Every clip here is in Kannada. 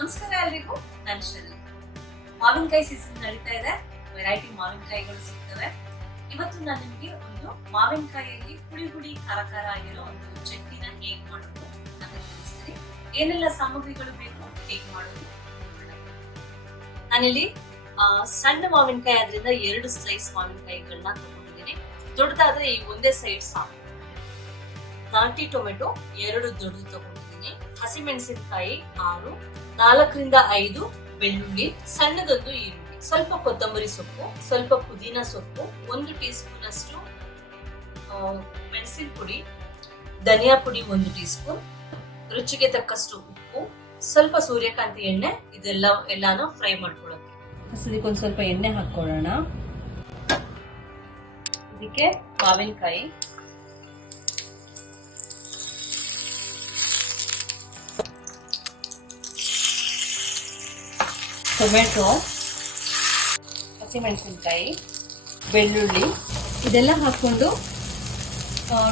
ನಮಸ್ಕಾರ ಎಲ್ರಿಗೂ, ನಾನು ಶ್ರೀ. ಮಾವಿನಕಾಯಿ ಸೀಸನ್ ನಡೀತಾ ಇದೆ. ವೆರೈಟಿ ಮಾವಿನಕಾಯಿಗಳು ಸಿಗ್ತವೆ. ಇವತ್ತು ನಾನು ನಿಮಗೆ ಒಂದು ಮಾವಿನಕಾಯಿಯಲ್ಲಿ ಹುಳಿ ಹುಳಿ ಖಾರ ಖಾರ ಆಗಿರೋ ಒಂದು ಚಟ್ನಿನ ಹೇಗ್ ಮಾಡೋದು ಅಂತ ತಿಳಿಸ್ತೀನಿ. ಏನೆಲ್ಲ ಸಾಮಗ್ರಿಗಳು ಬೇಕು, ಹೇಗ್ ಮಾಡೋದು. ನಾನಿಲ್ಲಿ ಸಣ್ಣ ಮಾವಿನಕಾಯಿ ಆದ್ರಿಂದ 2 ಸ್ಲೈಸ್ ಮಾವಿನಕಾಯಿಗಳನ್ನ ತಗೊಂಡಿದ್ದೀನಿ. ದೊಡ್ಡದಾದ್ರೆ ಈ ಒಂದೇ ಸೈಡ್ ಸಾಕು. ನಾಟಿ ಟೊಮೆಟೊ 2 ದೊಡ್ಡದು ತಗೊಂಡಿದ್ದೀನಿ. ಹಸಿಮೆಣಸಿನಕಾಯಿ 6, 4ರಿಂದ 5 ಬೆಳ್ಳುಳ್ಳಿ, ಸಣ್ಣದೊಂದು ಈರುಳ್ಳಿ, ಸ್ವಲ್ಪ ಕೊತ್ತಂಬರಿ ಸೊಪ್ಪು, ಸ್ವಲ್ಪ ಪುದೀನ ಸೊಪ್ಪು, 1 ಟೀ ಸ್ಪೂನ್ ಅಷ್ಟು ಮೆಣಸಿನ ಪುಡಿ, ಧನಿಯಾ ಪುಡಿ 1 ಟೀ ಸ್ಪೂನ್, ರುಚಿಗೆ ತಕ್ಕಷ್ಟು ಉಪ್ಪು, ಸ್ವಲ್ಪ ಸೂರ್ಯಕಾಂತಿ ಎಣ್ಣೆ. ಎಲ್ಲಾನು ಫ್ರೈ ಮಾಡ್ಕೊಳ್ಳೋಕೆ ಇದಕ್ಕೊಂದು ಸ್ವಲ್ಪ ಎಣ್ಣೆ ಹಾಕೊಳ್ಳೋಣ. ಇದಕ್ಕೆ ಮಾವಿನಕಾಯಿ, ಟೊಮೆಟೊ, ಹಸಿಮೆಣಸಿನಕಾಯಿ, ಬೆಳ್ಳುಳ್ಳಿ ಇದೆಲ್ಲ ಹಾಕೊಂಡು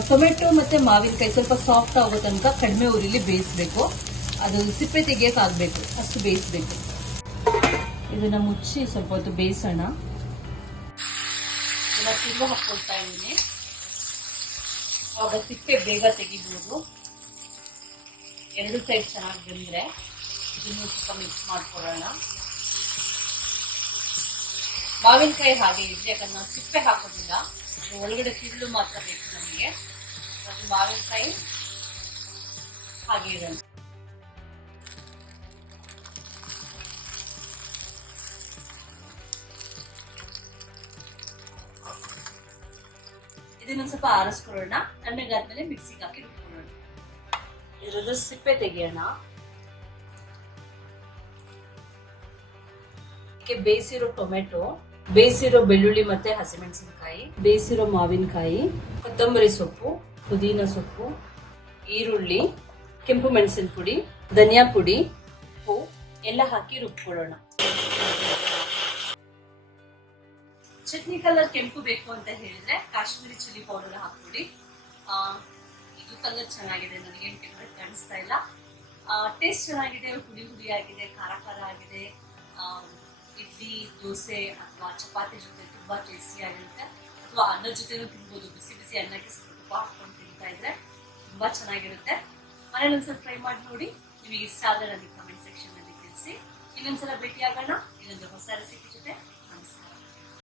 ಟೊಮೆಟೊ ಮತ್ತೆ ಮಾವಿನಕಾಯಿ ಸ್ವಲ್ಪ ಸಾಫ್ಟ್ ಆಗೋ ತನಕ ಕಡಿಮೆ ಉರಿಲಿ ಬೇಯಿಸ್ಬೇಕು. ಅದು ಸಿಪ್ಪೆ ತೆಗಿಯಕ್ಕೆ ಆಗ್ಬೇಕು, ಅಷ್ಟು ಬೇಯಿಸ್ಬೇಕು. ಇದನ್ನ ಮುಚ್ಚಿ ಸ್ವಲ್ಪ ಹೊತ್ತು ಬೇಯಿಸೋಣ. ಇದನ್ನ ತಿರುಗು ಹಾಕೊಳ್ತಾ ಇದ್ದೀನಿ, ಆಗ ಸಿಪ್ಪೆ ಬೇಗ ತೆಗಿಬಹುದು. 2 ಸೈಡ್ ಚೆನ್ನಾಗಿ ಬಂದ್ರೆ ಇದನ್ನು ಸ್ವಲ್ಪ ಮಿಕ್ಸ್ ಮಾಡ್ಕೊಳ್ಳೋಣ. ಮಾವಿನಕಾಯಿ ಹಾಗೆ ಇದ್ರೆ ಯಾಕಂದ್ರೆ ನಾವು ಸಿಪ್ಪೆ ಹಾಕೋದಿಲ್ಲ, ಒಳಗಡೆ ತಿರುಳು ಮಾತ್ರ ಬೇಕು ನಮಗೆ. ಅದು ಮಾವಿನಕಾಯಿ ಹಾಗೆ ಇರೋಣ. ಇದನ್ನ ಸ್ವಲ್ಪ ಆರಿಸ್ಕೊಳ್ಳೋಣ. ತಣ್ಣಗಾದ್ಮೇಲೆ ಮಿಕ್ಸಿಗೆ ಹಾಕಿ ರುಬ್ಕೊಳ್ಳೋಣ. ಇದ್ರದ್ದು ಸಿಪ್ಪೆ ತೆಗಿಯೋಣ. ಬೇಯಿಸಿರೋ ಟೊಮೆಟೊ, ಬೇಯಿಸಿರೋ ಬೆಳ್ಳುಳ್ಳಿ ಮತ್ತೆ ಹಸಿಮೆಣಸಿನಕಾಯಿ, ಬೇಯಿಸಿರೋ ಮಾವಿನಕಾಯಿ, ಕೊತ್ತಂಬರಿ ಸೊಪ್ಪು, ಪುದೀನ ಸೊಪ್ಪು, ಈರುಳ್ಳಿ, ಕೆಂಪು ಮೆಣಸಿನ ಪುಡಿ, ಧನಿಯಾ ಪುಡಿ, ಉಪ್ಪು ಎಲ್ಲ ಹಾಕಿ ರುಬ್ಕೊಳ್ಳೋಣ. ಚಟ್ನಿ ಕಲರ್ ಕೆಂಪು ಬೇಕು ಅಂತ ಹೇಳಿದ್ರೆ ಕಾಶ್ಮೀರಿ ಚಿಲ್ಲಿ ಪೌಡರ್ ಹಾಕ್ಬಿಡಿ. ಇದು ಕಲರ್ ಚೆನ್ನಾಗಿದೆ, ನನಗೆ ಕೆಂಪು ಕಾಣಿಸ್ತಾ ಇಲ್ಲ. ಟೇಸ್ಟ್ ಚೆನ್ನಾಗಿದೆ, ಹುಳಿ ಹುಳಿ ಆಗಿದೆ, ಖಾರ ಖಾರ ಆಗಿದೆ. ಇಡ್ಲಿ, ದೋಸೆ ಅಥವಾ ಚಪಾತಿ ಜೊತೆ ತುಂಬಾ ಟೇಸ್ಟಿ ಆಗಿರುತ್ತೆ. ಅಥವಾ ಅನ್ನದ ಜೊತೆನೂ ತಿನ್ಬೋದು. ಬಿಸಿ ಬಿಸಿ ಅನ್ನಕ್ಕೆ ಸ್ವಲ್ಪ ತುಪ್ಪ ಹಾಕೊಂಡು ತಿಂತಾ ಇದ್ರೆ ತುಂಬಾ ಚೆನ್ನಾಗಿರುತ್ತೆ. ಮನೇಲಿ ಒಂದ್ಸಲ ಟ್ರೈ ಮಾಡಿ ನೋಡಿ. ನಿಮಗೆ ಇಷ್ಟ ಆದ್ರೆ ನನಗೆ ಕಮೆಂಟ್ ಸೆಕ್ಷನ್ ನಲ್ಲಿ ತಿಳಿಸಿ. ಇನ್ನೊಂದ್ಸಲ ಭೇಟಿ ಆಗೋಣ ಇನ್ನೊಂದು ಹೊಸ ರೆಸಿಪಿ ಜೊತೆ.